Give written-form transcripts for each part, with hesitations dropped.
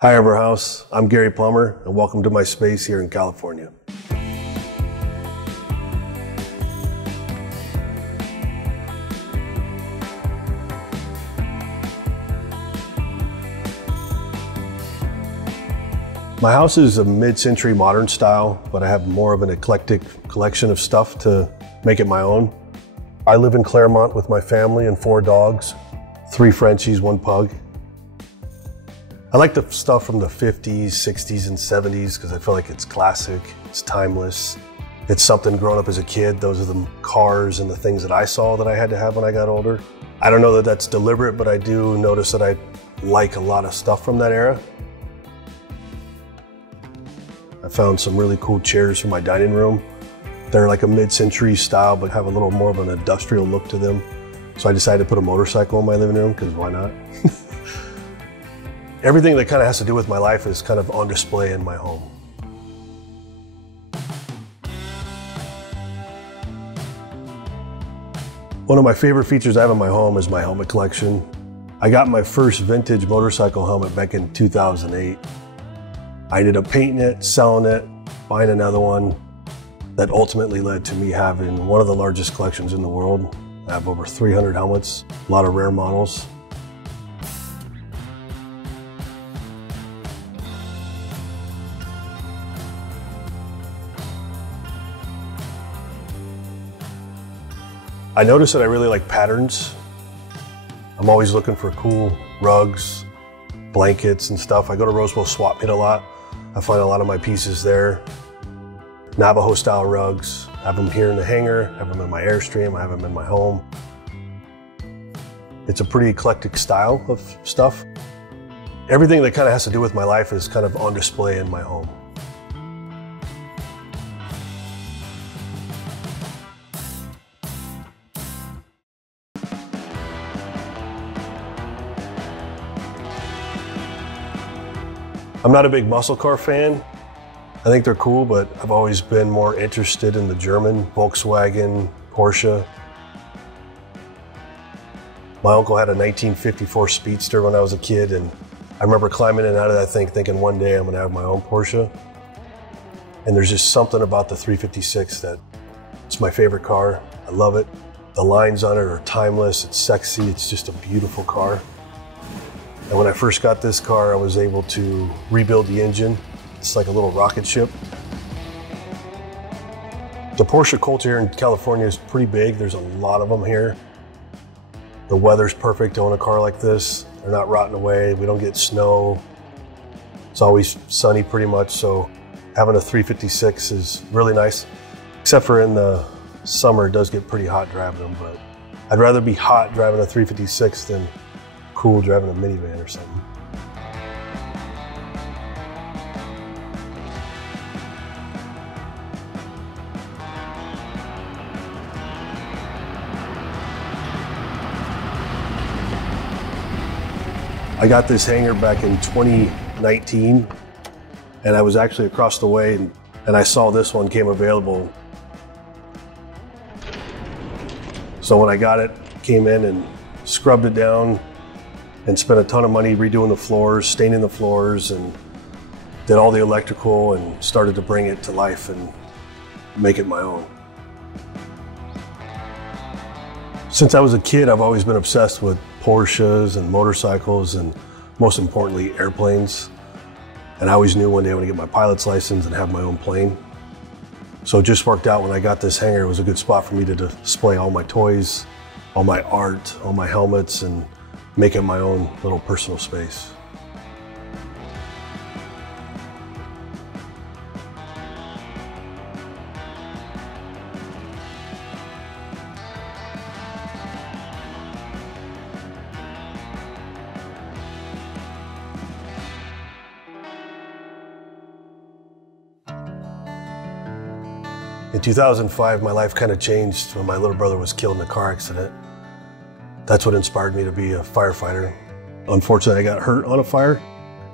Hi Everhouse, I'm Gary Plummer and welcome to my space here in California. My house is a mid-century modern style, but I have more of an eclectic collection of stuff to make it my own. I live in Claremont with my family and 4 dogs, 3 Frenchies, 1 pug. I like the stuff from the 50s, 60s, and 70s because I feel like it's classic, it's timeless. It's something growing up as a kid. Those are the cars and the things that I saw that I had to have when I got older. I don't know that that's deliberate, but I do notice that I like a lot of stuff from that era. I found some really cool chairs for my dining room. They're like a mid-century style, but have a little more of an industrial look to them. So I decided to put a motorcycle in my living room, because why not? Everything that kind of has to do with my life is kind of on display in my home. One of my favorite features I have in my home is my helmet collection. I got my first vintage motorcycle helmet back in 2008. I ended up painting it, selling it, buying another one. That ultimately led to me having one of the largest collections in the world. I have over 300 helmets, a lot of rare models. I noticed that I really like patterns. I'm always looking for cool rugs, blankets and stuff. I go to Roswell Swap Pit a lot. I find a lot of my pieces there. Navajo style rugs. I have them here in the hangar, I have them in my Airstream, I have them in my home. It's a pretty eclectic style of stuff. Everything that kind of has to do with my life is kind of on display in my home. I'm not a big muscle car fan. I think they're cool, but I've always been more interested in the German, Volkswagen, Porsche. My uncle had a 1954 Speedster when I was a kid, and I remember climbing in and out of that thing thinking one day I'm gonna have my own Porsche. And there's just something about the 356 that it's my favorite car. I love it. The lines on it are timeless, it's sexy, it's just a beautiful car. And when I first got this car, I was able to rebuild the engine. It's like a little rocket ship. The Porsche culture here in California is pretty big. There's a lot of them here. The weather's perfect to own a car like this. They're not rotting away. We don't get snow. It's always sunny pretty much, so having a 356 is really nice. Except for in the summer, it does get pretty hot driving them, but I'd rather be hot driving a 356 than cool driving a minivan or something. I got this Hangar back in 2019, and I was actually across the way and I saw this one came available. So when I got it, came in and scrubbed it down and spent a ton of money redoing the floors, staining the floors, and did all the electrical and started to bring it to life and make it my own. Since I was a kid, I've always been obsessed with Porsches and motorcycles and most importantly, airplanes. And I always knew one day I would get my pilot's license and have my own plane. So it just worked out when I got this Hangar. It was a good spot for me to display all my toys, all my art, all my helmets, and make it my own little personal space. In 2005, my life kind of changed when my little brother was killed in a car accident. That's what inspired me to be a firefighter. Unfortunately, I got hurt on a fire.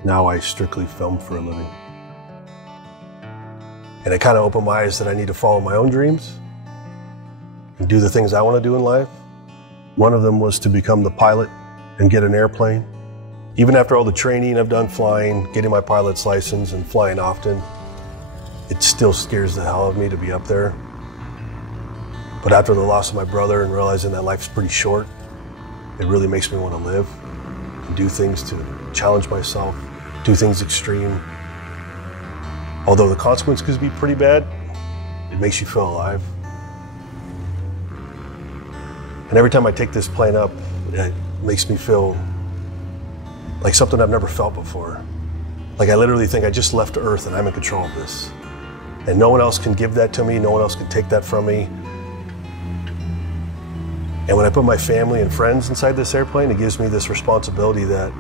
Now I strictly film for a living. And it kind of opened my eyes that I need to follow my own dreams and do the things I want to do in life. One of them was to become the pilot and get an airplane. Even after all the training I've done flying, getting my pilot's license and flying often, it still scares the hell out of me to be up there. But after the loss of my brother and realizing that life's pretty short, it really makes me want to live and do things to challenge myself, do things extreme. Although the consequences could be pretty bad, it makes you feel alive. And every time I take this plane up, it makes me feel like something I've never felt before. Like I literally think I just left Earth and I'm in control of this. And no one else can give that to me, no one else can take that from me. And when I put my family and friends inside this airplane, it gives me this responsibility that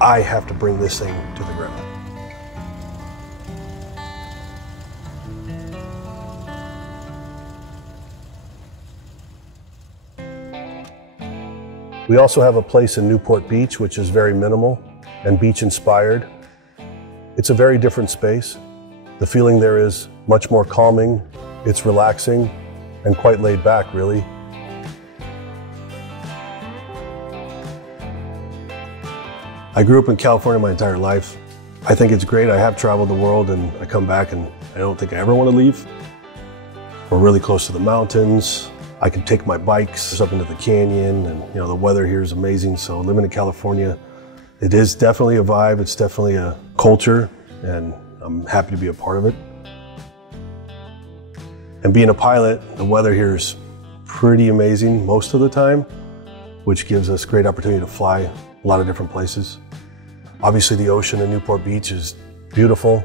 I have to bring this thing to the ground. We also have a place in Newport Beach, which is very minimal and beach inspired. It's a very different space. The feeling there is much more calming, it's relaxing, and quite laid back, really. I grew up in California my entire life. I think it's great. I have traveled the world and I come back and I don't think I ever want to leave. We're really close to the mountains. I can take my bikes up into the canyon and the weather here is amazing. So living in California, it is definitely a vibe. It's definitely a culture and I'm happy to be a part of it. And being a pilot, the weather here is pretty amazing most of the time, which gives us great opportunity to fly a lot of different places. Obviously the ocean in Newport Beach is beautiful.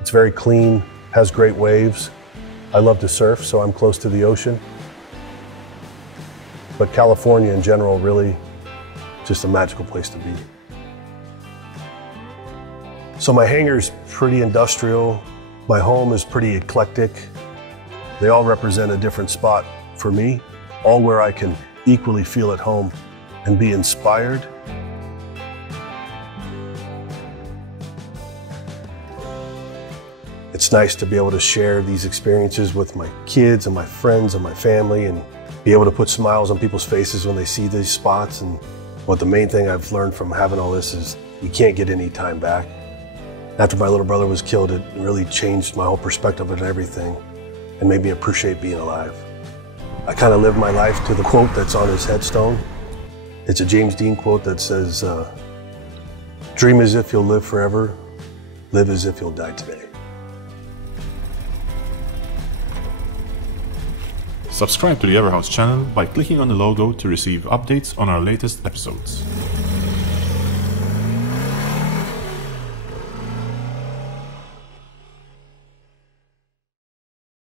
It's very clean, has great waves. I love to surf, so I'm close to the ocean. But California in general, really just a magical place to be. So my hangar's pretty industrial. My home is pretty eclectic. They all represent a different spot for me, all where I can equally feel at home and be inspired. It's nice to be able to share these experiences with my kids and my friends and my family and be able to put smiles on people's faces when they see these spots. And what the main thing I've learned from having all this is you can't get any time back. After my little brother was killed, it really changed my whole perspective on everything and made me appreciate being alive. I kind of live my life to the quote that's on his headstone. It's a James Dean quote that says, "Dream as if you'll live forever, live as if you'll die today." Subscribe to the Everhouse channel by clicking on the logo to receive updates on our latest episodes.